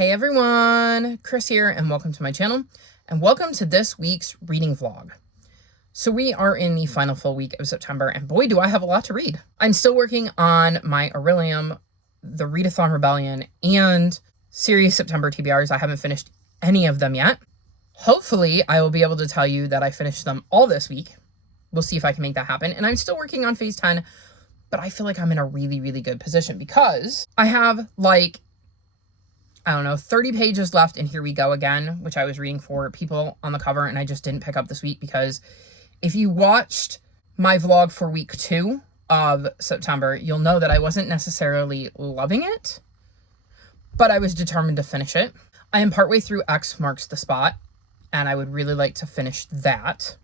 Hey everyone, Chris here, and welcome to my channel, and welcome to this week's reading vlog. So we are in the final full week of September, and boy do I have a lot to read. I'm still working on my Aurelium, the Readathon Rebellion, and series September TBRs. I haven't finished any of them yet. Hopefully I will be able to tell you that I finished them all this week. We'll see if I can make that happen. And I'm still working on phase 10, but I feel like I'm in a really good position because I have 30 pages left in Here We Go Again, which I was reading for people on the cover, and I just didn't pick up this week because if you watched my vlog for week 2 of September, you'll know that I wasn't necessarily loving it, but I was determined to finish it. I am partway through X Marks the Spot, and I would really like to finish that.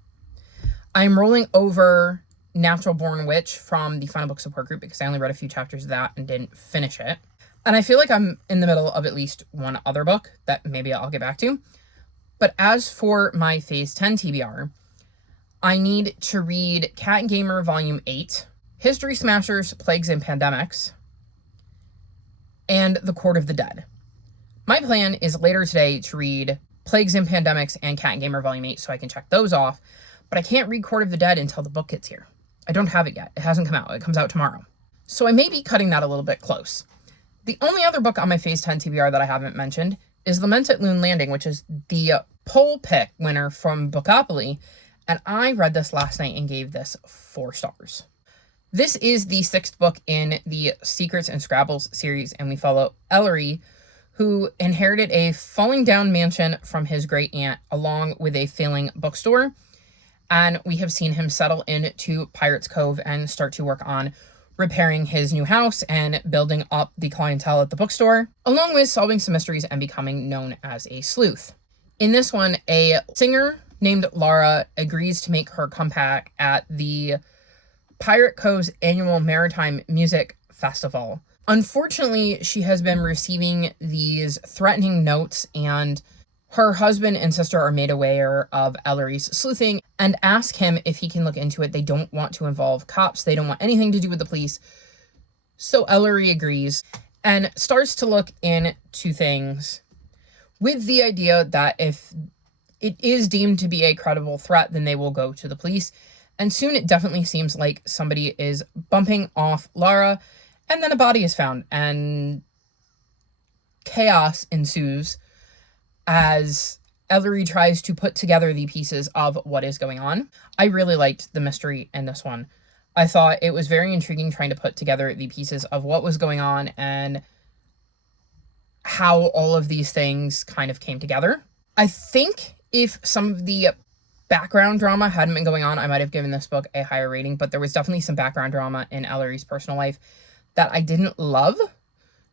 I'm rolling over Natural Born Witch from the Final Book Support Group because I only read a few chapters of that and didn't finish it. And I feel like I'm in the middle of at least one other book that maybe I'll get back to. But as for my Phase 10 TBR, I need to read Cat and Gamer Volume 8, History Smashers, Plagues and Pandemics, and The Court of the Dead. My plan is later today to read Plagues and Pandemics and Cat and Gamer Volume 8 so I can check those off, but I can't read Court of the Dead until the book gets here. I don't have it yet. It hasn't come out. It comes out tomorrow. So I may be cutting that a little bit close. The only other book on my Phase 10 TBR that I haven't mentioned is Lament at Loon Landing, which is the poll pick winner from Bookopoly, and I read this last night and gave this 4 stars. This is the 6th book in the Secrets and Scrabbles series, and we follow Ellery, who inherited a falling down mansion from his great aunt along with a failing bookstore, and we have seen him settle into Pirates Cove and start to work on repairing his new house and building up the clientele at the bookstore, along with solving some mysteries and becoming known as a sleuth. In this one, a singer named Laura agrees to make her comeback at the Pirate Cove's annual Maritime Music Festival. Unfortunately, she has been receiving these threatening notes, and her husband and sister are made aware of Ellery's sleuthing and ask him if he can look into it. They don't want to involve cops. They don't want anything to do with the police. So Ellery agrees and starts to look into things with the idea that if it is deemed to be a credible threat, then they will go to the police. And soon it definitely seems like somebody is bumping off Lara, and then a body is found and chaos ensues as Ellery tries to put together the pieces of what is going on. I really liked the mystery in this one. I thought it was very intriguing trying to put together the pieces of what was going on and how all of these things kind of came together. I think if some of the background drama hadn't been going on, I might have given this book a higher rating, but there was definitely some background drama in Ellery's personal life that I didn't love.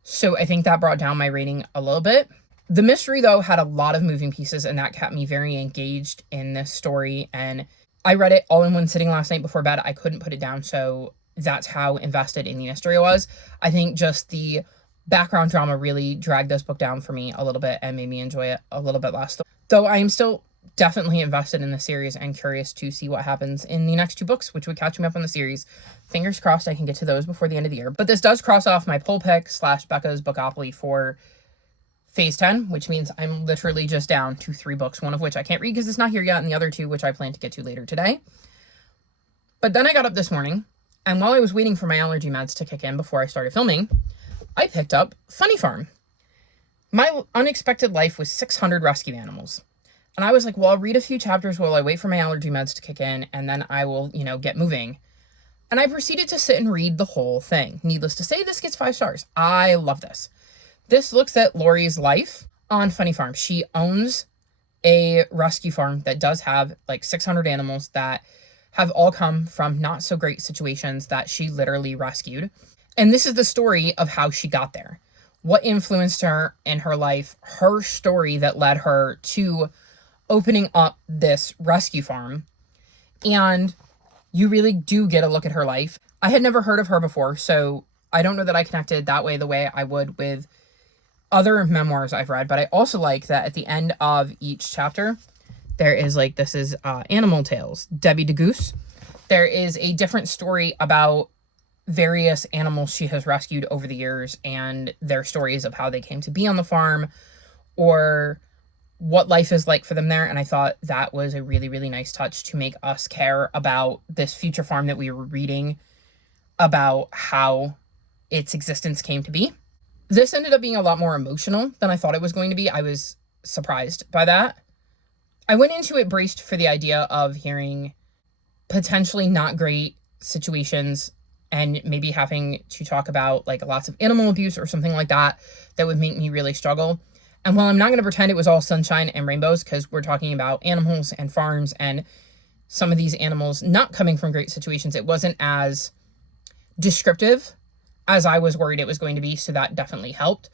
So I think that brought down my rating a little bit. The mystery, though, had a lot of moving pieces, and that kept me very engaged in this story, and I read it all in one sitting last night before bed. I couldn't put it down, so that's how invested in the mystery I was. I think just the background drama really dragged this book down for me a little bit and made me enjoy it a little bit less. Though I am still definitely invested in the series and curious to see what happens in the next 2 books, which would catch me up on the series. Fingers crossed I can get to those before the end of the year. But this does cross off my poll pick / Becca's Bookopoly for Phase 10, which means I'm literally just down to 3 books, one of which I can't read because it's not here yet, and the other 2, which I plan to get to later today. But then I got up this morning, and while I was waiting for my allergy meds to kick in before I started filming, I picked up Funny Farm. My unexpected life with 600 rescue animals. And I was like, well, I'll read a few chapters while I wait for my allergy meds to kick in, and then I will, get moving. And I proceeded to sit and read the whole thing. Needless to say, this gets 5 stars. I love this. This looks at Lori's life on Funny Farm. She owns a rescue farm that does have 600 animals that have all come from not so great situations that she literally rescued. And this is the story of how she got there. What influenced her in her life, her story that led her to opening up this rescue farm. And you really do get a look at her life. I had never heard of her before, so I don't know that I connected that way the way I would with other memoirs I've read, but I also like that at the end of each chapter, there is this is Animal Tales, Debbie DeGoose. There is a different story about various animals she has rescued over the years and their stories of how they came to be on the farm, or what life is like for them there. And I thought that was a really, really nice touch to make us care about this future farm that we were reading about, how its existence came to be. This ended up being a lot more emotional than I thought it was going to be. I was surprised by that. I went into it braced for the idea of hearing potentially not great situations and maybe having to talk about like lots of animal abuse or something like that that would make me really struggle. And while I'm not going to pretend it was all sunshine and rainbows, because we're talking about animals and farms and some of these animals not coming from great situations, it wasn't as descriptive as I was worried it was going to be, so that definitely helped.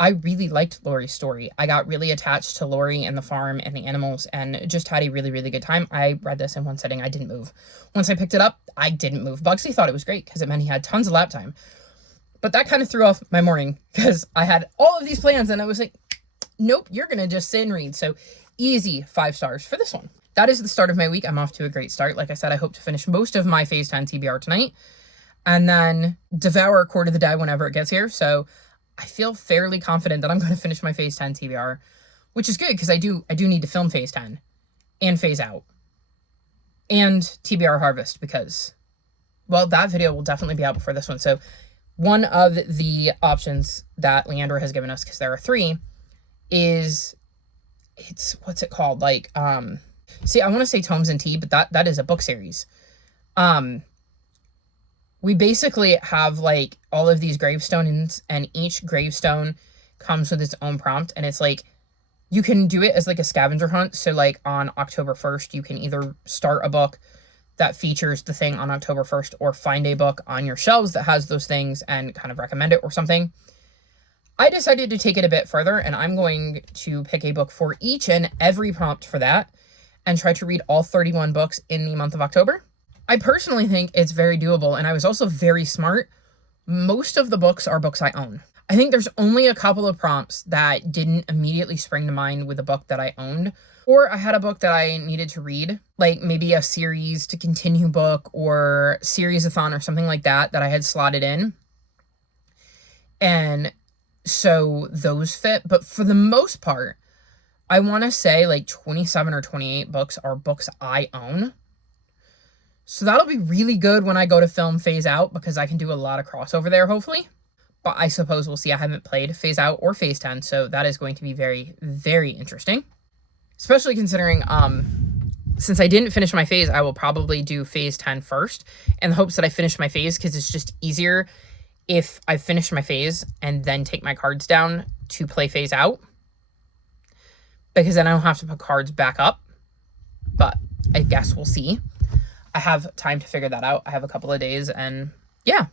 I really liked Lori's story. I got really attached to Lori and the farm and the animals and just had a really, really good time. I read this in one sitting. I didn't move. Once I picked it up, I didn't move. Bugsy thought it was great because it meant he had tons of lap time. But that kind of threw off my morning because I had all of these plans and I was like, nope, you're going to just sit and read. So easy 5 stars for this one. That is the start of my week. I'm off to a great start. Like I said, I hope to finish most of my Phase 10 TBR tonight and then devour Court of the Dead whenever it gets here. So I feel fairly confident that I'm going to finish my Phase 10 TBR, which is good because I do need to film Phase 10 and Phase Out and TBR Harvest because, well, that video will definitely be out before this one. So one of the options that Leandra has given us, because there are 3, is what's it called? Like, see, I want to say Tomes and Tea, but that is a book series. We basically have like all of these gravestones and each gravestone comes with its own prompt. And it's like, you can do it as like a scavenger hunt. So like on October 1st, you can either start a book that features the thing on October 1st or find a book on your shelves that has those things and kind of recommend it or something. I decided to take it a bit further and I'm going to pick a book for each and every prompt for that and try to read all 31 books in the month of October. I personally think it's very doable, and I was also very smart. Most of the books are books I own. I think there's only a couple of prompts that didn't immediately spring to mind with a book that I owned, or I had a book that I needed to read, like maybe a series to continue book or series-a-thon or something like that I had slotted in. And so those fit, but for the most part, I want to say like 27 or 28 books are books I own. So that'll be really good when I go to film Phase Out because I can do a lot of crossover there, hopefully. But I suppose we'll see. I haven't played Phase Out or Phase 10, so that is going to be very, very interesting. Especially considering, since I didn't finish my phase, I will probably do Phase 10 first in the hopes that I finish my phase because it's just easier if I finish my phase and then take my cards down to play Phase Out. Because then I don't have to put cards back up. But I guess we'll see. I have time to figure that out. I have a couple of days and yeah,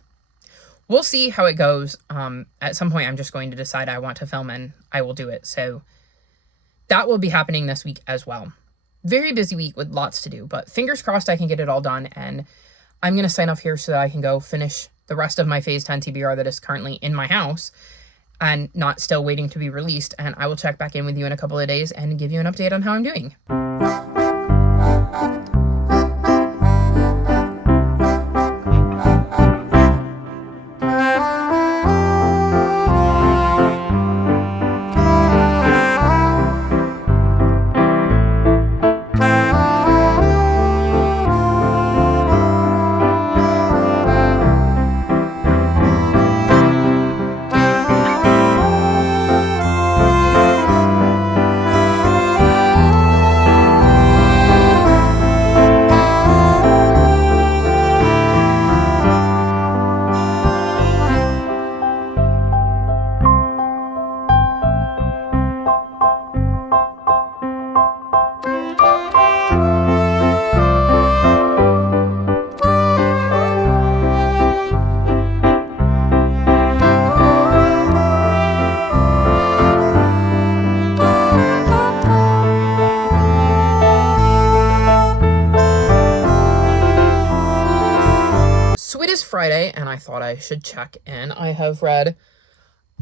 we'll see how it goes. At some point I'm just going to decide I want to film and I will do it. So that will be happening this week as well. Very busy week with lots to do, but fingers crossed I can get it all done. And I'm going to sign off here so that I can go finish the rest of my Phase 10 TBR that is currently in my house and not still waiting to be released. And I will check back in with you in a couple of days and give you an update on how I'm doing. Friday and I thought I should check in. I have read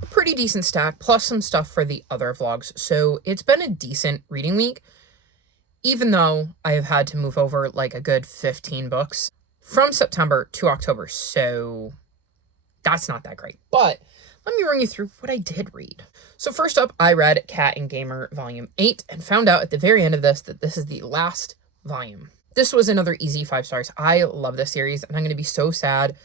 a pretty decent stack plus some stuff for the other vlogs. So it's been a decent reading week, even though I have had to move over like a good 15 books from September to October. So that's not that great. But let me run you through what I did read. So first up, I read Cat and Gamer Volume 8 and found out at the very end of this that this is the last volume. This was another easy 5 stars. I love this series, and I'm going to be so sad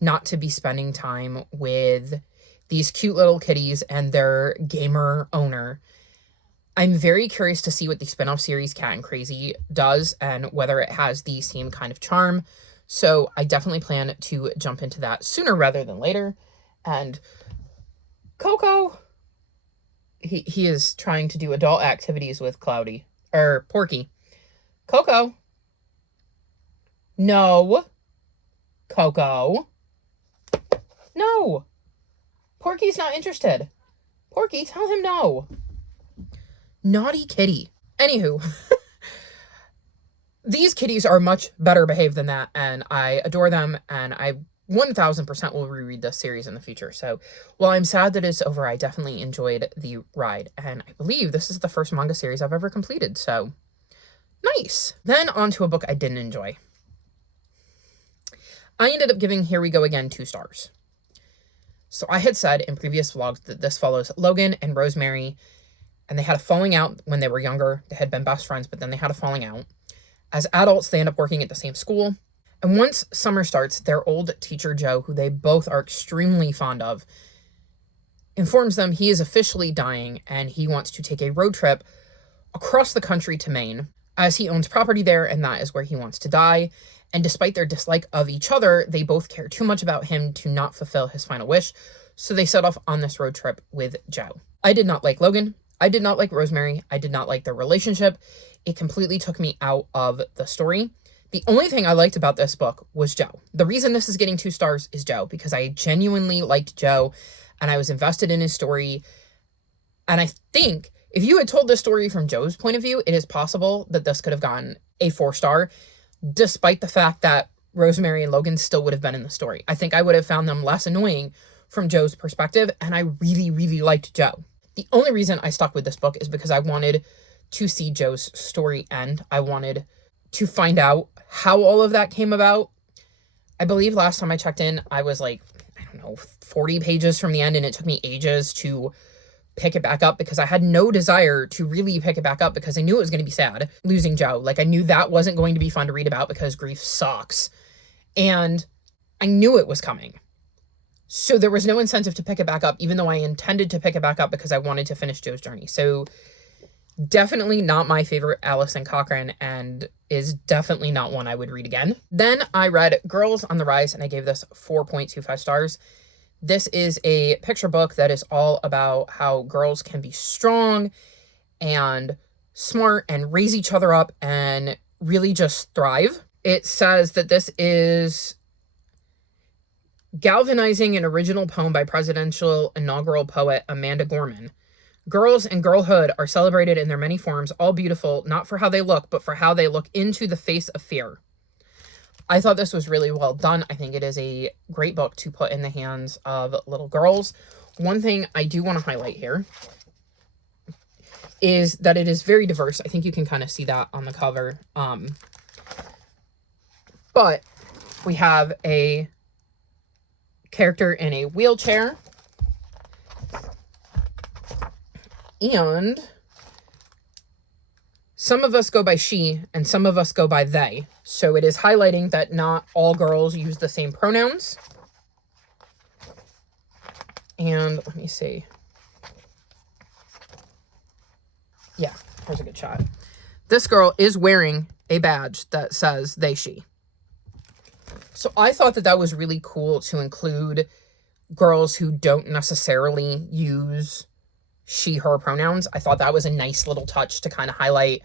not to be spending time with these cute little kitties and their gamer owner. I'm very curious to see what the spin-off series Cat and Crazy does and whether it has the same kind of charm. So I definitely plan to jump into that sooner rather than later. And Coco, he is trying to do adult activities with Cloudy, or Porky. Coco. No. Coco. No. Porky's not interested. Porky, tell him no. Naughty kitty. Anywho, these kitties are much better behaved than that, and I adore them, and I 1000% will reread this series in the future. So while I'm sad that it's over, I definitely enjoyed the ride, and I believe this is the first manga series I've ever completed, so nice. Then on to a book I didn't enjoy. I ended up giving Here We Go Again 2 stars. So I had said in previous vlogs that this follows Logan and Rosemary, and they had a falling out when they were younger. They had been best friends, but then they had a falling out. As adults, they end up working at the same school. And once summer starts, their old teacher, Joe, who they both are extremely fond of, informs them he is officially dying and he wants to take a road trip across the country to Maine, as he owns property there and that is where he wants to die. And despite their dislike of each other, they both care too much about him to not fulfill his final wish. So they set off on this road trip with Joe. I did not like Logan. I did not like Rosemary. I did not like their relationship. It completely took me out of the story. The only thing I liked about this book was Joe. The reason this is getting 2 stars is Joe, because I genuinely liked Joe and I was invested in his story. And I think if you had told this story from Joe's point of view, it is possible that this could have gotten a 4-star, despite the fact that Rosemary and Logan still would have been in the story. I think I would have found them less annoying from Joe's perspective, and I really, really liked Joe. The only reason I stuck with this book is because I wanted to see Joe's story end. I wanted to find out how all of that came about. I believe last time I checked in, I was like, I don't know, 40 pages from the end, and it took me ages to pick it back up because I had no desire to really pick it back up because I knew it was going to be sad losing Joe. Like, I knew that wasn't going to be fun to read about because grief sucks. And I knew it was coming. So there was no incentive to pick it back up, even though I intended to pick it back up because I wanted to finish Joe's journey. So definitely not my favorite Alison Cochrane, and is definitely not one I would read again. Then I read Girls on the Rise, and I gave this 4.25 stars. This is a picture book that is all about how girls can be strong and smart and raise each other up and really just thrive. It says that this is galvanizing an original poem by presidential inaugural poet Amanda Gorman. Girls and girlhood are celebrated in their many forms, all beautiful, not for how they look, but for how they look into the face of fear. I thought this was really well done. I think it is a great book to put in the hands of little girls. One thing I do want to highlight here is that it is very diverse. I think you can kind of see that on the cover. But we have a character in a wheelchair, and some of us go by she and some of us go by they. So it is highlighting that not all girls use the same pronouns. And let me see. Yeah, here's a good shot. This girl is wearing a badge that says they, she. So I thought that that was really cool to include girls who don't necessarily use she, her pronouns. I thought that was a nice little touch to kind of highlight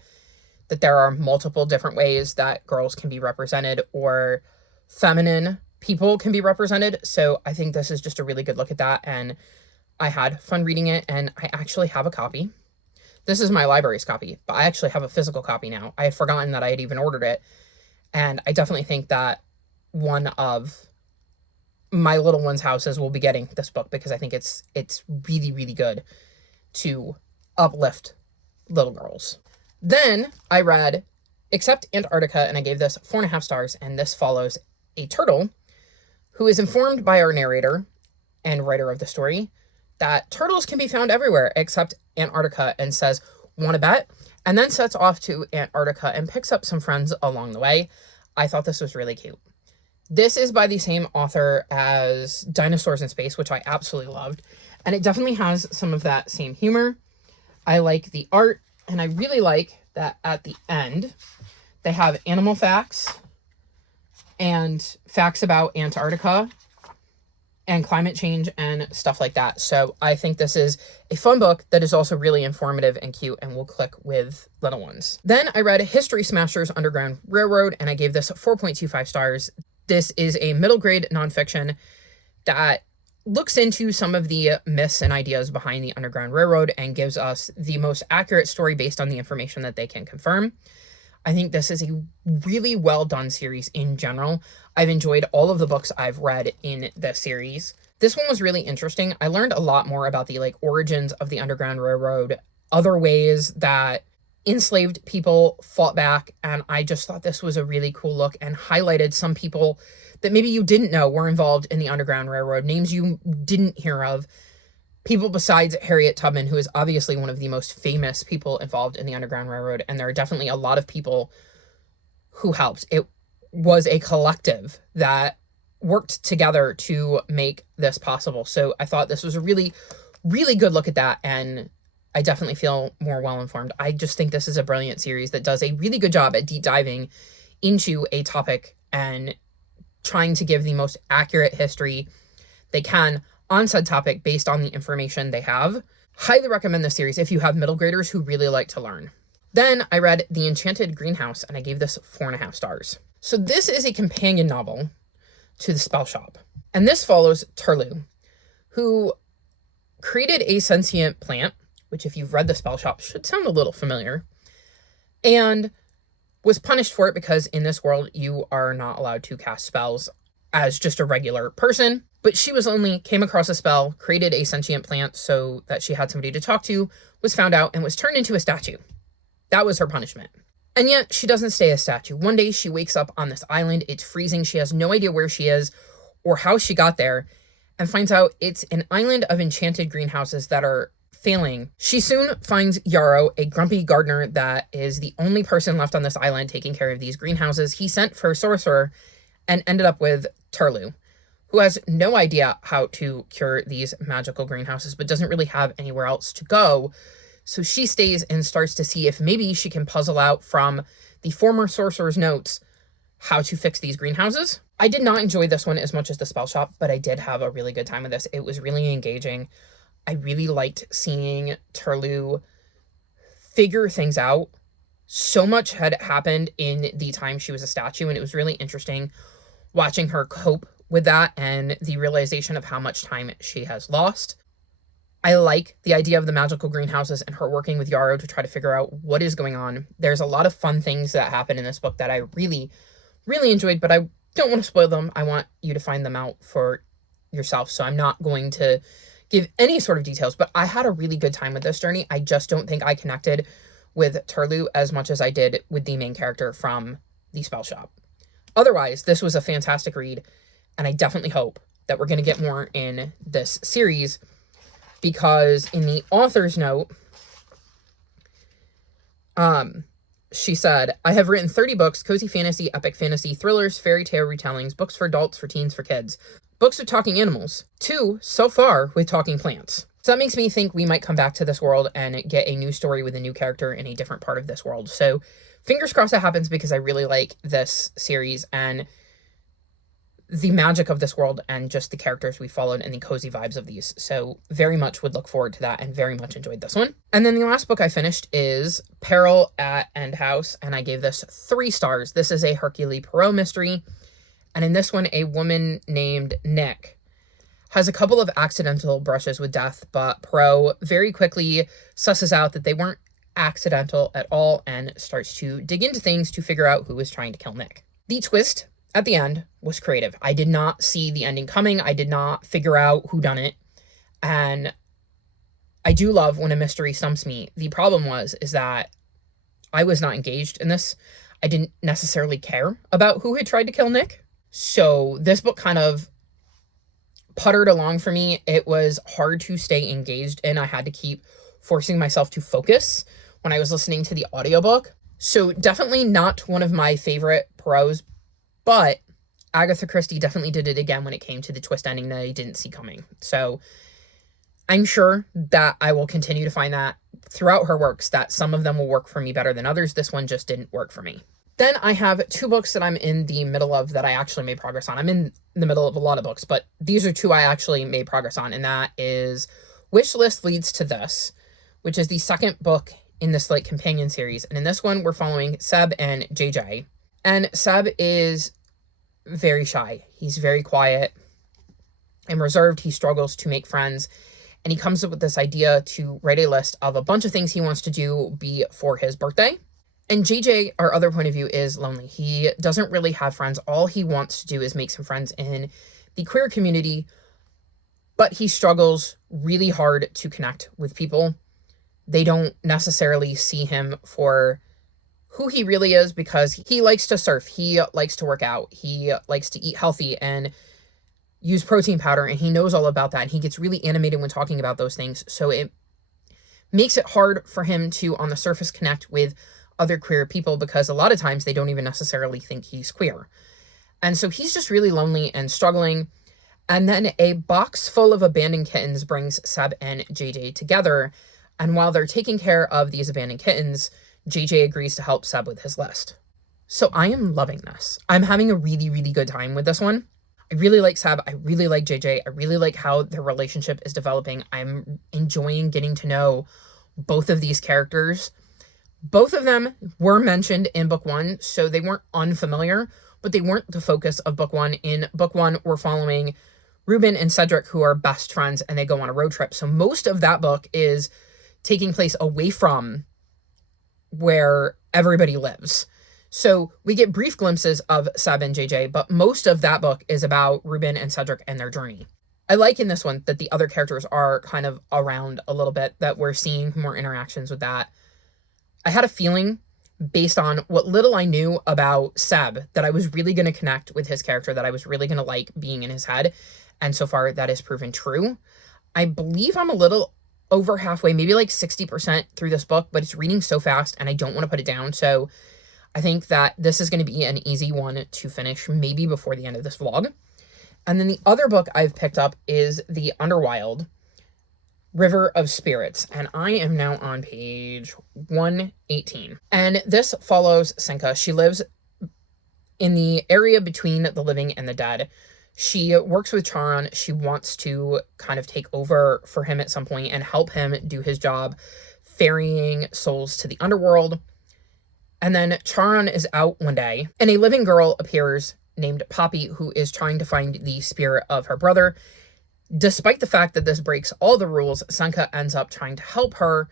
that there are multiple different ways that girls can be represented or feminine people can be represented. So I think this is just a really good look at that. And I had fun reading it, and I actually have a copy. This is my library's copy, but I actually have a physical copy now. I had forgotten that I had even ordered it. And I definitely think that one of my little one's houses will be getting this book because I think it's really, really good to uplift little girls. Then I read Except Antarctica, and I gave this 4.5 stars, and this follows a turtle who is informed by our narrator and writer of the story that turtles can be found everywhere except Antarctica and says, "Want to bet?" And then sets off to Antarctica and picks up some friends along the way. I thought this was really cute. This is by the same author as Dinosaurs in Space, which I absolutely loved. And it definitely has some of that same humor. I like the art, and I really like that at the end, they have animal facts and facts about Antarctica and climate change and stuff like that. So I think this is a fun book that is also really informative and cute and will click with little ones. Then I read History Smashers Underground Railroad, and I gave this 4.25 stars. This is a middle grade nonfiction that looks into some of the myths and ideas behind the Underground Railroad and gives us the most accurate story based on the information that they can confirm. I think this is a really well done series in general. I've enjoyed all of the books I've read in this series. This one was really interesting. I learned a lot more about the origins of the Underground Railroad, other ways that enslaved people fought back, and I just thought this was a really cool look and highlighted some people that maybe you didn't know were involved in the Underground Railroad, names you didn't hear of, people besides Harriet Tubman, who is obviously one of the most famous people involved in the Underground Railroad, and there are definitely a lot of people who helped. It was a collective that worked together to make this possible. So I thought this was a really, really good look at that, and I definitely feel more well-informed. I just think this is a brilliant series that does a really good job at deep diving into a topic and trying to give the most accurate history they can on said topic based on the information they have. Highly recommend this series if you have middle graders who really like to learn. Then I read The Enchanted Greenhouse, and I gave this 4.5 stars. So this is a companion novel to The Spell Shop. And this follows Turlu, who created a sentient plant, which if you've read The Spell Shop should sound a little familiar, and was punished for it because in this world you are not allowed to cast spells as just a regular person. But she came across a spell, created a sentient plant so that she had somebody to talk to, was found out, and was turned into a statue. That was her punishment. And yet she doesn't stay a statue. One day she wakes up on this island. It's freezing. She has no idea where she is or how she got there, and finds out it's an island of enchanted greenhouses that are failing. She soon finds Yarrow, a grumpy gardener that is the only person left on this island taking care of these greenhouses. He sent for a sorcerer and ended up with Turlu, who has no idea how to cure these magical greenhouses, but doesn't really have anywhere else to go. So she stays and starts to see if maybe she can puzzle out from the former sorcerer's notes how to fix these greenhouses. I did not enjoy this one as much as The Spell Shop, but I did have a really good time with this. It was really engaging. I really liked seeing Turlu figure things out. So much had happened in the time she was a statue, and it was really interesting watching her cope with that and the realization of how much time she has lost. I like the idea of the magical greenhouses and her working with Yarrow to try to figure out what is going on. There's a lot of fun things that happen in this book that I really, really enjoyed, but I don't want to spoil them. I want you to find them out for yourself, so I'm not going to give any sort of details, but I had a really good time with this journey. I just don't think I connected with Turlu as much as I did with the main character from The Spell Shop. Otherwise, this was a fantastic read, and I definitely hope that we're going to get more in this series, because in the author's note, she said, "I have written 30 books, cozy fantasy, epic fantasy, thrillers, fairy tale retellings, books for adults, for teens, for kids, books with talking animals, 2 so far with talking plants." So that makes me think we might come back to this world and get a new story with a new character in a different part of this world. So fingers crossed that happens, because I really like this series and the magic of this world and just the characters we followed and the cozy vibes of these. So very much would look forward to that and very much enjoyed this one. And then the last book I finished is Peril at End House, and I gave this 3 stars. This is a Hercule Poirot mystery. And in this one, a woman named Nick has a couple of accidental brushes with death, but Poirot very quickly susses out that they weren't accidental at all and starts to dig into things to figure out who was trying to kill Nick. The twist at the end was creative. I did not see the ending coming. I did not figure out who done it. And I do love when a mystery stumps me. The problem is that I was not engaged in this. I didn't necessarily care about who had tried to kill Nick. So this book kind of puttered along for me. It was hard to stay engaged, and I had to keep forcing myself to focus when I was listening to the audiobook. So definitely not one of my favorite Poirot's, but Agatha Christie definitely did it again when it came to the twist ending that I didn't see coming. So I'm sure that I will continue to find that throughout her works, that some of them will work for me better than others. This one just didn't work for me. Then I have 2 books that I'm in the middle of that I actually made progress on. I'm in the middle of a lot of books, but these are 2 I actually made progress on, and that is Wish List Leads to This, which is the second book in this like companion series. And in this one, we're following Seb and JJ. And Seb is very shy. He's very quiet and reserved. He struggles to make friends. And he comes up with this idea to write a list of a bunch of things he wants to do before his birthday. And JJ, our other point of view, is lonely. He doesn't really have friends. All he wants to do is make some friends in the queer community, but he struggles really hard to connect with people. They don't necessarily see him for who he really is, because he likes to surf, he likes to work out, he likes to eat healthy and use protein powder, and he knows all about that, and he gets really animated when talking about those things. So it makes it hard for him to, on the surface, connect with other queer people, because a lot of times they don't even necessarily think he's queer. And so he's just really lonely and struggling. And then a box full of abandoned kittens brings Seb and JJ together. And while they're taking care of these abandoned kittens, JJ agrees to help Seb with his list. So I am loving this. I'm having a really, really good time with this one. I really like Seb. I really like JJ. I really like how their relationship is developing. I'm enjoying getting to know both of these characters. Both of them were mentioned in book 1, so they weren't unfamiliar, but they weren't the focus of book 1. In book 1, we're following Ruben and Cedric, who are best friends, and they go on a road trip. So most of that book is taking place away from where everybody lives. So we get brief glimpses of Seb and JJ, but most of that book is about Ruben and Cedric and their journey. I like in this one that the other characters are kind of around a little bit, that we're seeing more interactions with that. I had a feeling, based on what little I knew about Seb, that I was really going to connect with his character, that I was really going to like being in his head. And so far, that has proven true. I believe I'm a little over halfway, maybe like 60% through this book, but it's reading so fast and I don't want to put it down. So I think that this is going to be an easy one to finish, maybe before the end of this vlog. And then the other book I've picked up is The Underwild, River of Spirits, and I am now on page 118. And this follows Senka. She lives in the area between the living and the dead. She works with Charon. She wants to kind of take over for him at some point and help him do his job ferrying souls to the underworld. And then Charon is out one day, and a living girl appears named Poppy, who is trying to find the spirit of her brother. Despite the fact that this breaks all the rules, Senka ends up trying to help her,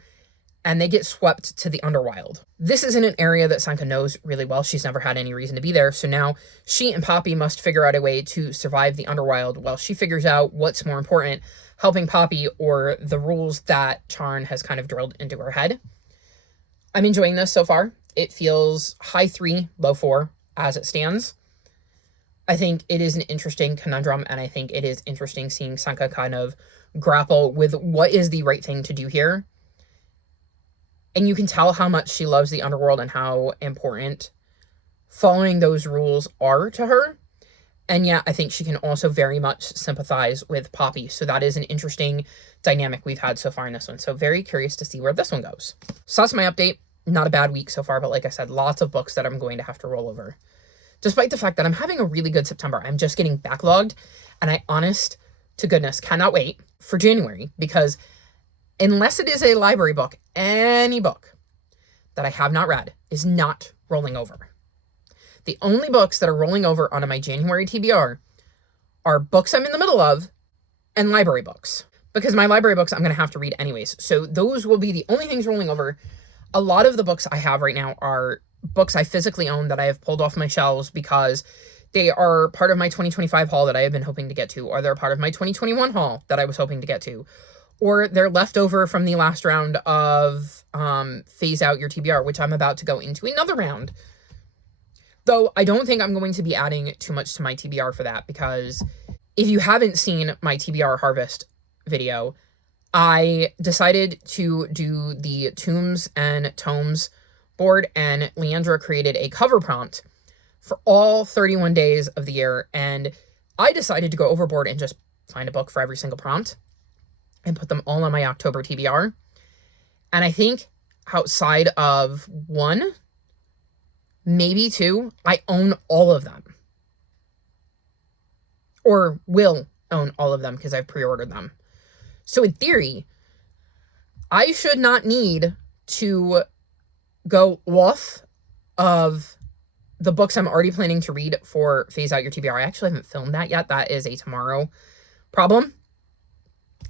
and they get swept to the Underwild. This isn't an area that Senka knows really well. She's never had any reason to be there, so now she and Poppy must figure out a way to survive the Underwild while she figures out what's more important, helping Poppy or the rules that Charon has kind of drilled into her head. I'm enjoying this so far. It feels high 3, low 4 as it stands. I think it is an interesting conundrum, and I think it is interesting seeing Senka kind of grapple with what is the right thing to do here. And you can tell how much she loves the underworld and how important following those rules are to her. And yet, I think she can also very much sympathize with Poppy. So that is an interesting dynamic we've had so far in this one. So very curious to see where this one goes. So that's my update. Not a bad week so far, but like I said, lots of books that I'm going to have to roll over. Despite the fact that I'm having a really good September, I'm just getting backlogged, and I, honest to goodness, cannot wait for January, because unless it is a library book, any book that I have not read is not rolling over. The only books that are rolling over onto my January TBR are books I'm in the middle of and library books, because my library books I'm going to have to read anyways. So those will be the only things rolling over. A lot of the books I have right now are books I physically own that I have pulled off my shelves because they are part of my 2025 haul that I have been hoping to get to, or they're part of my 2021 haul that I was hoping to get to, or they're left over from the last round of Phase Out Your TBR, which I'm about to go into another round. Though I don't think I'm going to be adding too much to my TBR for that, because if you haven't seen my TBR Harvest video, I decided to do the Tombs and Tomes board, and Leandra created a cover prompt for all 31 days of the year, and I decided to go overboard and just find a book for every single prompt and put them all on my October TBR. And I think outside of one, maybe two, I own all of them. Or will own all of them because I've pre-ordered them. So in theory, I should not need to go off of the books I'm already planning to read for Phase Out Your TBR. I actually haven't filmed that yet. That is a tomorrow problem.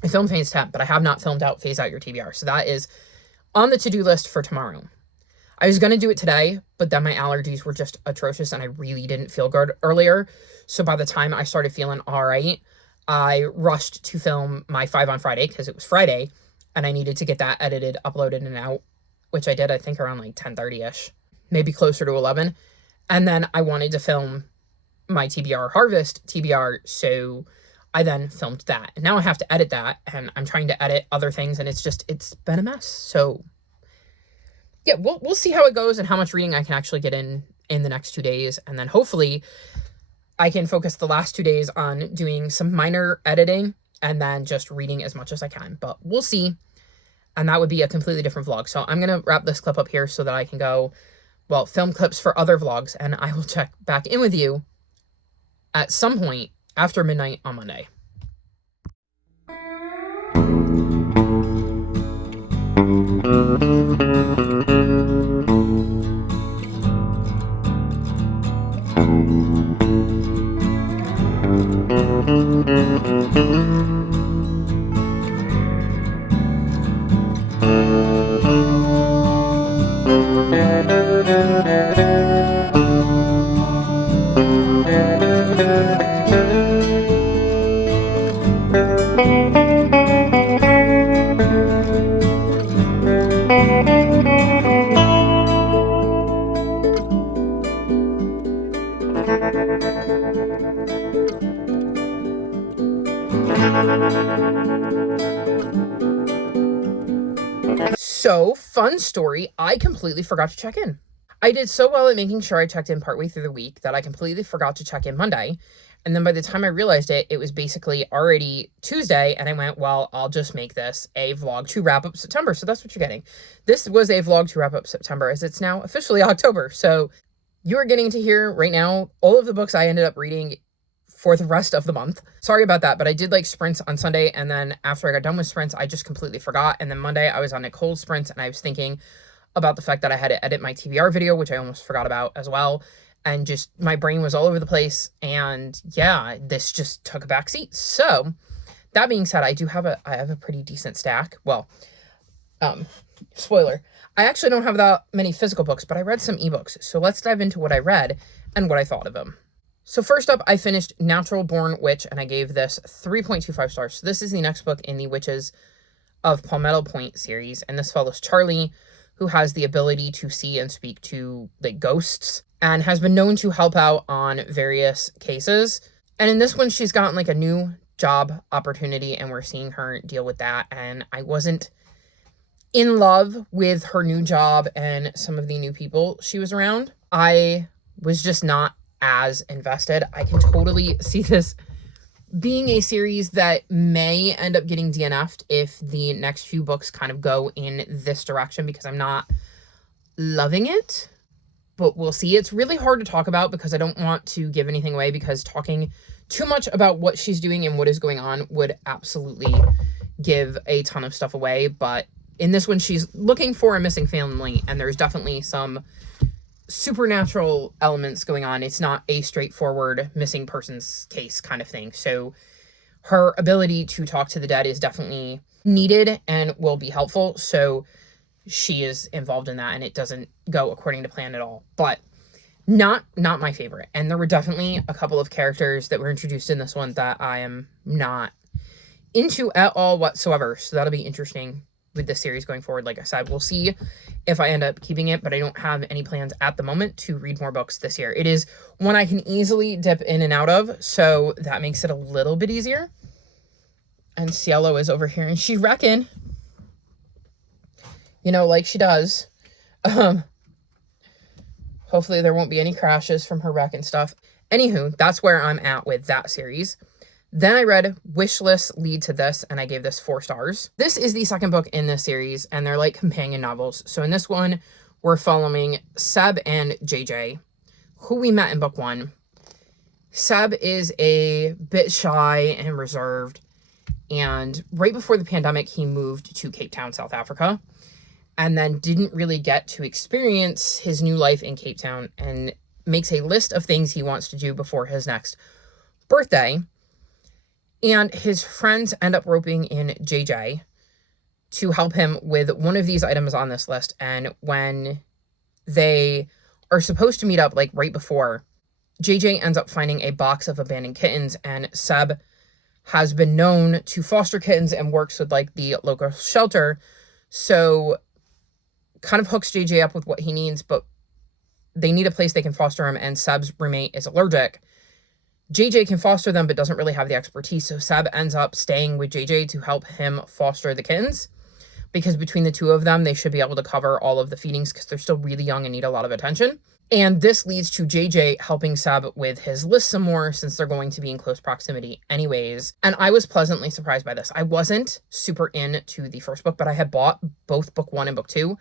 I filmed Phase 10, but I have not filmed out Phase Out Your TBR. So that is on the to-do list for tomorrow. I was going to do it today, but then my allergies were just atrocious and I really didn't feel good earlier. So by the time I started feeling all right, I rushed to film my 5 on Friday because it was Friday and I needed to get that edited, uploaded, and out, which I did, I think, around like 10:30-ish, maybe closer to 11. And then I wanted to film my TBR Harvest TBR, so I then filmed that. And now I have to edit that, and I'm trying to edit other things, and it's been a mess. So yeah, we'll see how it goes and how much reading I can actually get in the next 2 days. And then hopefully I can focus the last 2 days on doing some minor editing and then just reading as much as I can. But we'll see. And that would be a completely different vlog. So I'm going to wrap this clip up here so that I can go, well, film clips for other vlogs. And I will check back in with you at some point after midnight on Monday. So, fun story, I completely forgot to check in. I did so well at making sure I checked in partway through the week that I completely forgot to check in Monday. And then by the time I realized it, it was basically already Tuesday. And I went, well, I'll just make this a vlog to wrap up September. So that's what you're getting. This was a vlog to wrap up September, as it's now officially October. So you are getting to hear right now all of the books I ended up reading for the rest of the month. Sorry about that, but I did like sprints on Sunday, and then after I got done with sprints, I just completely forgot. And then Monday I was on Nicole's sprints, and I was thinking about the fact that I had to edit my TBR video, which I almost forgot about as well. And just my brain was all over the place, and yeah, this just took a back seat. So that being said, I have a pretty decent stack. Well, spoiler, I actually don't have that many physical books, but I read some ebooks. So let's dive into what I read and what I thought of them. So first up, I finished Natural Born Witch, and I gave this 3.25 stars. So this is the next book in the Witches of Palmetto Point series, and this follows Charlie, who has the ability to see and speak to like ghosts and has been known to help out on various cases. And in this one, she's gotten like a new job opportunity, and we're seeing her deal with that. And I wasn't in love with her new job and some of the new people she was around. I was just not as invested. I can totally see this being a series that may end up getting DNF'd if the next few books kind of go in this direction, because I'm not loving it, but we'll see. It's really hard to talk about because I don't want to give anything away, because talking too much about what she's doing and what is going on would absolutely give a ton of stuff away. But in this one, she's looking for a missing family, and there's definitely some supernatural elements going on. It's not a straightforward missing persons case kind of thing. So her ability to talk to the dead is definitely needed and will be helpful. So she is involved in that, and it doesn't go according to plan at all. But not my favorite. And there were definitely a couple of characters that were introduced in this one that I am not into at all whatsoever. So that'll be interesting with this series going forward. Like I said, we'll see if I end up keeping it, but I don't have any plans at the moment to read more books this year. It is one I can easily dip in and out of, so that makes it a little bit easier. And Cielo is over here, and she's wrecking, like she does. Hopefully there won't be any crashes from her wreck and stuff. Anywho, that's where I'm at with that series. Then I read Wishlist Lead to This, and I gave this 4 stars. This is the second book in this series, and they're like companion novels. So in this one, we're following Seb and JJ, who we met in book 1. Seb is a bit shy and reserved, and right before the pandemic, he moved to Cape Town, South Africa, and then didn't really get to experience his new life in Cape Town, and makes a list of things he wants to do before his next birthday. And his friends end up roping in JJ to help him with one of these items on this list. And when they are supposed to meet up, like right before, JJ ends up finding a box of abandoned kittens, and Seb has been known to foster kittens and works with like the local shelter. So kind of hooks JJ up with what he needs, but they need a place they can foster him, and Seb's roommate is allergic. JJ can foster them, but doesn't really have the expertise, so Seb ends up staying with JJ to help him foster the kittens, because between the two of them, they should be able to cover all of the feedings, because they're still really young and need a lot of attention. And this leads to JJ helping Seb with his list some more, since they're going to be in close proximity anyways. And I was pleasantly surprised by this. I wasn't super into the first book, but I had bought both book 1 and book 2,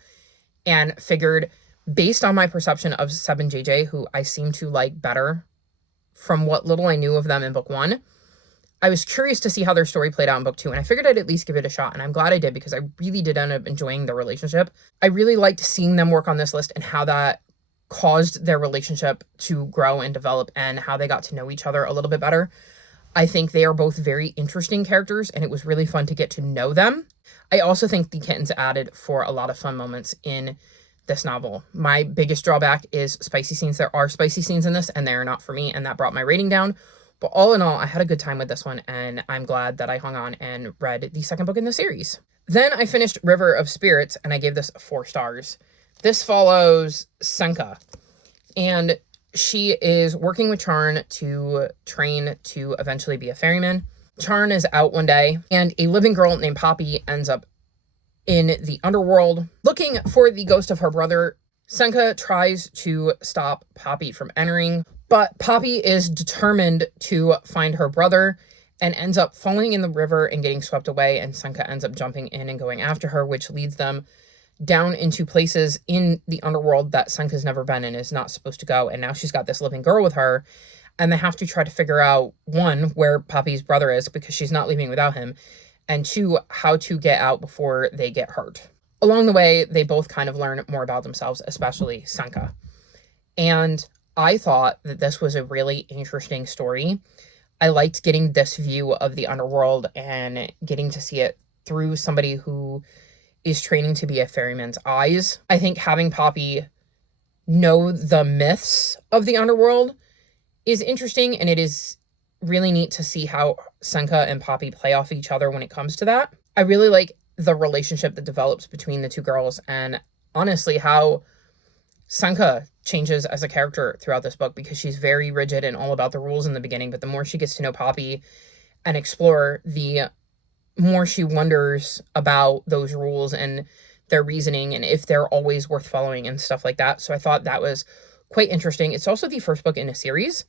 and figured, based on my perception of Seb and JJ, who I seem to like better from what little I knew of them in book 1, I was curious to see how their story played out in book 2, and I figured I'd at least give it a shot, and I'm glad I did, because I really did end up enjoying their relationship. I really liked seeing them work on this list and how that caused their relationship to grow and develop, and how they got to know each other a little bit better. I think they are both very interesting characters, and it was really fun to get to know them. I also think the kittens added for a lot of fun moments in this novel. My biggest drawback is spicy scenes. There are spicy scenes in this, and they're not for me, and that brought my rating down. But all in all, I had a good time with this one, and I'm glad that I hung on and read the second book in the series. Then I finished River of Spirits, and I gave this 4 stars. This follows Senka, and she is working with Charn to train to eventually be a ferryman. Charn is out one day, and a living girl named Poppy ends up in the underworld looking for the ghost of her brother. Senka tries to stop Poppy from entering, but Poppy is determined to find her brother and ends up falling in the river and getting swept away, and Senka ends up jumping in and going after her, which leads them down into places in the underworld that Senka's never been and is not supposed to go. And now she's got this living girl with her, and they have to try to figure out, 1, where Poppy's brother is, because she's not leaving without him, and 2, how to get out before they get hurt. Along the way, they both kind of learn more about themselves, especially Senka. And I thought that this was a really interesting story. I liked getting this view of the underworld and getting to see it through somebody who is training to be a ferryman's eyes. I think having Poppy know the myths of the underworld is interesting, and it is really neat to see how Senka and Poppy play off each other when it comes to that. I really like the relationship that develops between the two girls, and honestly how Senka changes as a character throughout this book, because she's very rigid and all about the rules in the beginning, but the more she gets to know Poppy and explore, the more she wonders about those rules and their reasoning and if they're always worth following and stuff like that. So I thought that was quite interesting. It's also the first book in a series,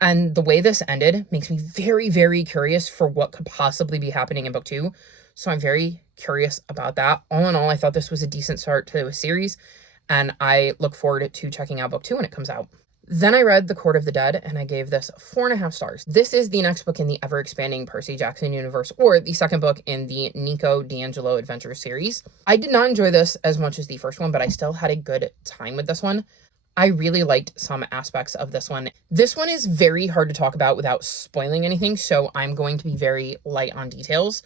and the way this ended makes me very, very curious for what could possibly be happening in book 2. So I'm very curious about that. All in all, I thought this was a decent start to a series, and I look forward to checking out book 2 when it comes out. Then I read The Court of the Dead, and I gave this 4.5 stars. This is the next book in the ever-expanding Percy Jackson universe, or the second book in the Nico D'Angelo Adventures series. I did not enjoy this as much as the first one, but I still had a good time with this one. I really liked some aspects of this one. This one is very hard to talk about without spoiling anything, so I'm going to be very light on details.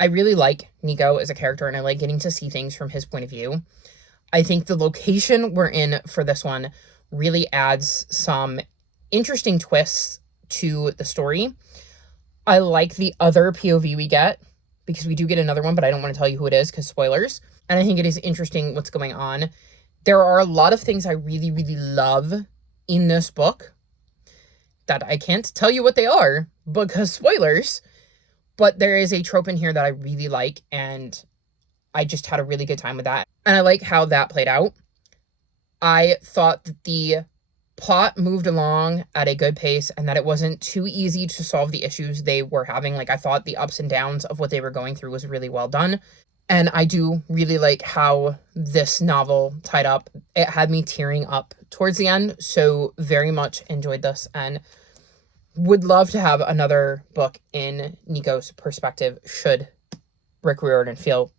I really like Nico as a character, and I like getting to see things from his point of view. I think the location we're in for this one really adds some interesting twists to the story. I like the other POV we get because we do get another one, but I don't want to tell you who it is because spoilers. And I think it is interesting what's going on. There are a lot of things I really, really love in this book that I can't tell you what they are because spoilers, but there is a trope in here that I really like, and I just had a really good time with that. And I like how that played out. I thought that the plot moved along at a good pace and that it wasn't too easy to solve the issues they were having. Like, I thought the ups and downs of what they were going through was really well done. And I do really like how this novel tied up. It had me tearing up towards the end, so very much enjoyed this and would love to have another book in Nico's perspective should Rick Riordan feel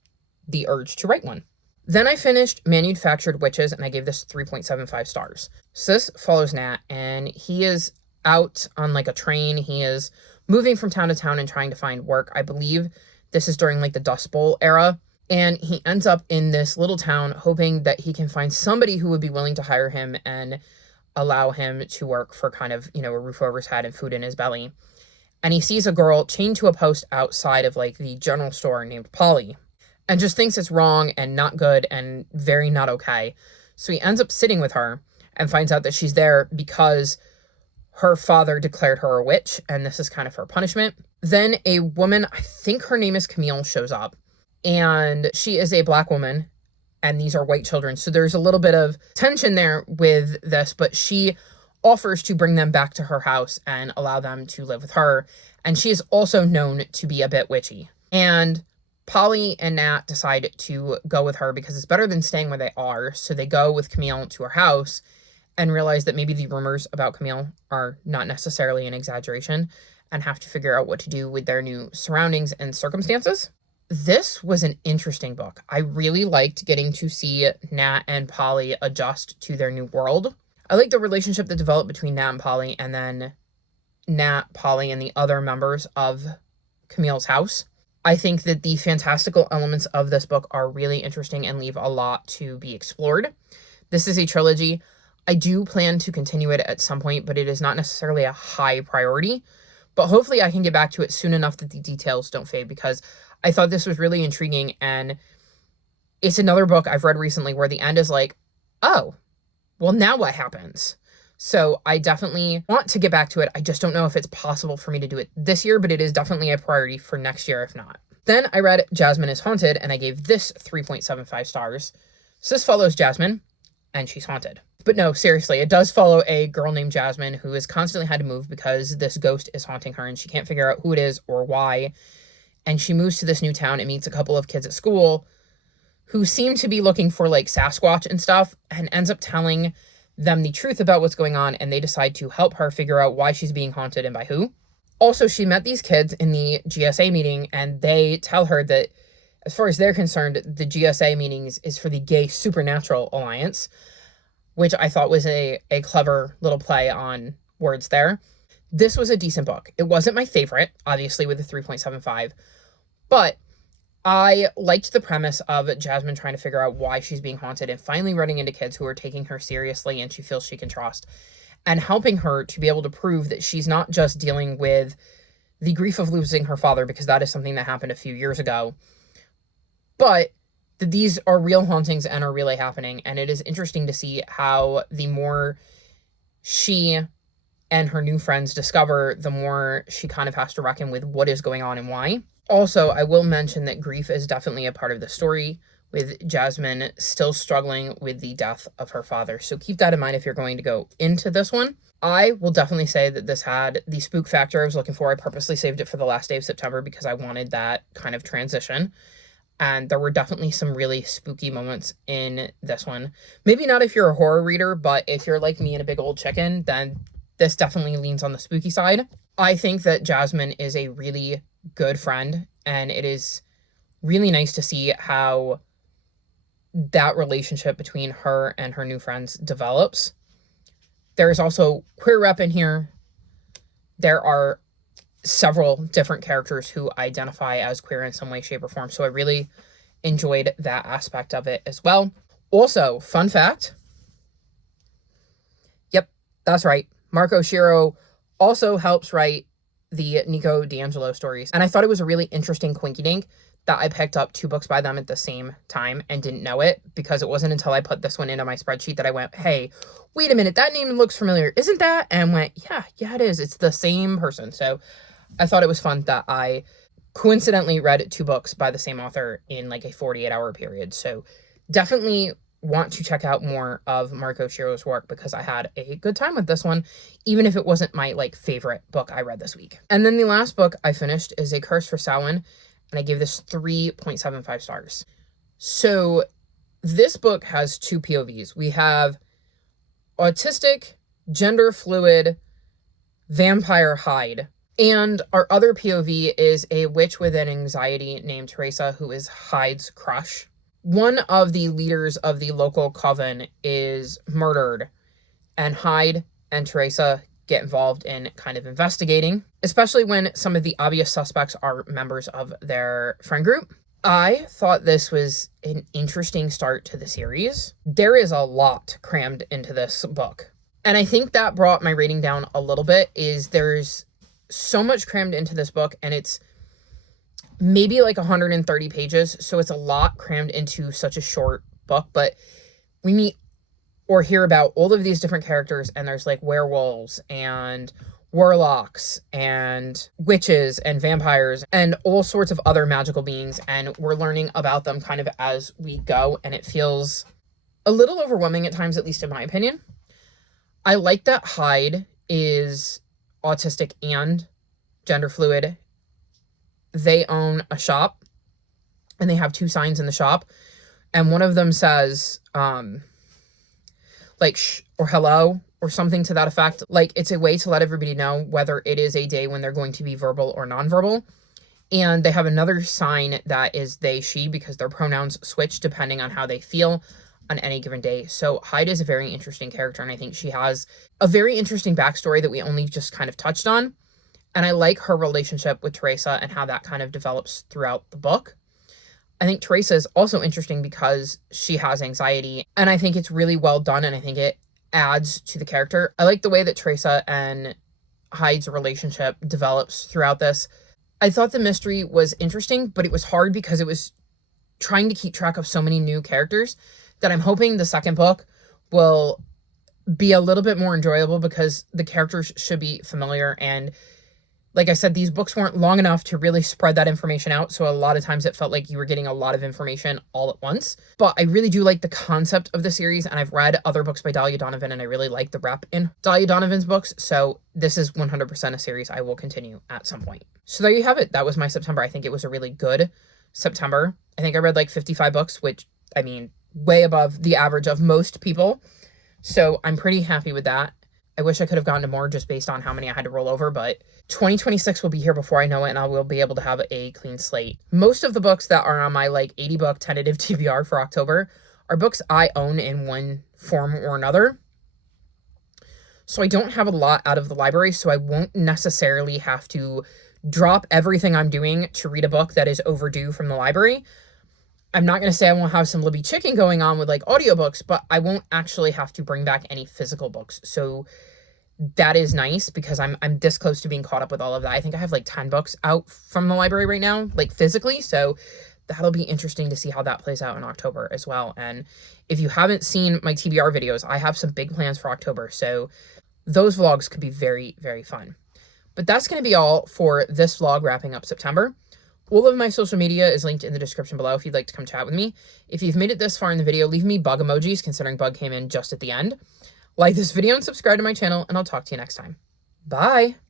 the urge to write one. Then I finished Manufactured Witches, and I gave this 3.75 stars. So this follows Nat, and he is out on like a train. He is moving from town to town and trying to find work. I believe this is during like the Dust Bowl era. And he ends up in this little town hoping that he can find somebody who would be willing to hire him and allow him to work for kind of, a roof over his head and food in his belly. And he sees a girl chained to a post outside of like the general store named Polly, and just thinks it's wrong and not good and very not okay. So he ends up sitting with her and finds out that she's there because her father declared her a witch, and this is kind of her punishment. Then a woman, I think her name is Camille, shows up, and she is a Black woman, and these are white children. So there's a little bit of tension there with this, but she offers to bring them back to her house and allow them to live with her. And she is also known to be a bit witchy. And Polly and Nat decide to go with her because it's better than staying where they are. So they go with Camille to her house and realize that maybe the rumors about Camille are not necessarily an exaggeration and have to figure out what to do with their new surroundings and circumstances. This was an interesting book. I really liked getting to see Nat and Polly adjust to their new world. I like the relationship that developed between Nat and Polly, and then Nat, Polly, and the other members of Camille's house. I think that the fantastical elements of this book are really interesting and leave a lot to be explored. This is a trilogy. I do plan to continue it at some point, but it is not necessarily a high priority. But hopefully I can get back to it soon enough that the details don't fade, because I thought this was really intriguing, and it's another book I've read recently where the end is like, oh, well, now what happens? So I definitely want to get back to it. I just don't know if it's possible for me to do it this year, but it is definitely a priority for next year, if not. Then I read Jasmine is Haunted, and I gave this 3.75 stars. So this follows Jasmine, and she's haunted. But no, seriously, it does follow a girl named Jasmine who has constantly had to move because this ghost is haunting her, and she can't figure out who it is or why. And she moves to this new town and meets a couple of kids at school who seem to be looking for like Sasquatch and stuff, and ends up telling them the truth about what's going on, and they decide to help her figure out why she's being haunted and by who. Also, she met these kids in the GSA meeting, and they tell her that as far as they're concerned, the GSA meetings is for the Gay Supernatural Alliance, which I thought was a clever little play on words there. This was a decent book. It wasn't my favorite, obviously, with a 3.75, but I liked the premise of Jasmine trying to figure out why she's being haunted and finally running into kids who are taking her seriously and she feels she can trust, and helping her to be able to prove that she's not just dealing with the grief of losing her father, because that is something that happened a few years ago, but that these are real hauntings and are really happening. And it is interesting to see how the more she and her new friends discover, the more she kind of has to reckon with what is going on and why. Also, I will mention that grief is definitely a part of the story, with Jasmine still struggling with the death of her father. So keep that in mind if you're going to go into this one. I will definitely say that this had the spook factor I was looking for. I purposely saved it for the last day of September because I wanted that kind of transition. And there were definitely some really spooky moments in this one. Maybe not if you're a horror reader, but if you're like me and a big old chicken, then this definitely leans on the spooky side. I think that Jasmine is a really good friend, and it is really nice to see how that relationship between her and her new friends develops. There is also queer rep in here. There are several different characters who identify as queer in some way, shape, or form, so I really enjoyed that aspect of it as well. Also, fun fact, yep, that's right, Mark Oshiro also helps write the Nico D'Angelo stories. And I thought it was a really interesting quinky dink that I picked up 2 books by them at the same time and didn't know it, because it wasn't until I put this one into my spreadsheet that I went, hey, wait a minute, that name looks familiar. Isn't that? And went, yeah, it is. It's the same person. So I thought it was fun that I coincidentally read 2 books by the same author in like a 48-hour period. So definitely want to check out more of Marco Chiro's work, because I had a good time with this one, even if it wasn't my like favorite book I read this week. And then the last book I finished is A Curse for Samhain, and I gave this 3.75 stars. So this book has 2 POVs. We have autistic, gender fluid, vampire Hyde. And our other POV is a witch with an anxiety named Teresa, who is Hyde's crush. One of the leaders of the local coven is murdered, and Hyde and Teresa get involved in kind of investigating, especially when some of the obvious suspects are members of their friend group. I thought this was an interesting start to the series. There is a lot crammed into this book, and I think that brought my rating down a little bit. Is there's so much crammed into this book, and it's maybe like 130 pages, so it's a lot crammed into such a short book. But we meet or hear about all of these different characters, and there's like werewolves and warlocks and witches and vampires and all sorts of other magical beings, and we're learning about them kind of as we go, and it feels a little overwhelming at times, at least in my opinion. I like that Hyde is autistic and gender fluid. They own a shop, and they have 2 signs in the shop, and one of them says like shh or hello or something to that effect. Like, it's a way to let everybody know whether it is a day when they're going to be verbal or nonverbal. And they have another sign that is they, she, because their pronouns switch depending on how they feel on any given day. So Hyde is a very interesting character, and I think she has a very interesting backstory that we only just kind of touched on. And I like her relationship with Teresa and how that kind of develops throughout the book. I think Teresa is also interesting because she has anxiety, and I think it's really well done, and I think it adds to the character. I like the way that Teresa and Hyde's relationship develops throughout this. I thought the mystery was interesting, but it was hard because it was trying to keep track of so many new characters that I'm hoping the second book will be a little bit more enjoyable, because the characters should be familiar. And like I said, these books weren't long enough to really spread that information out, so a lot of times it felt like you were getting a lot of information all at once. But I really do like the concept of the series, and I've read other books by Dahlia Donovan, and I really like the rep in Dahlia Donovan's books, so this is 100% a series I will continue at some point. So there you have it. That was my September. I think it was a really good September. I think I read like 55 books, which, I mean, way above the average of most people. So I'm pretty happy with that. I wish I could have gotten to more just based on how many I had to roll over, but 2026 will be here before I know it, and I will be able to have a clean slate. Most of the books that are on my like 80 book tentative TBR for October are books I own in one form or another. So I don't have a lot out of the library, so I won't necessarily have to drop everything I'm doing to read a book that is overdue from the library. I'm not going to say I won't have some Libby chicken going on with like audiobooks, but I won't actually have to bring back any physical books. So that is nice, because I'm this close to being caught up with all of that. I think I have like 10 books out from the library right now, like physically. So that'll be interesting to see how that plays out in October as well. And if you haven't seen my TBR videos, I have some big plans for October. So those vlogs could be very, very fun. But that's going to be all for this vlog wrapping up September. All of my social media is linked in the description below if you'd like to come chat with me. If you've made it this far in the video, leave me bug emojis, considering bug came in just at the end. Like this video and subscribe to my channel, and I'll talk to you next time. Bye!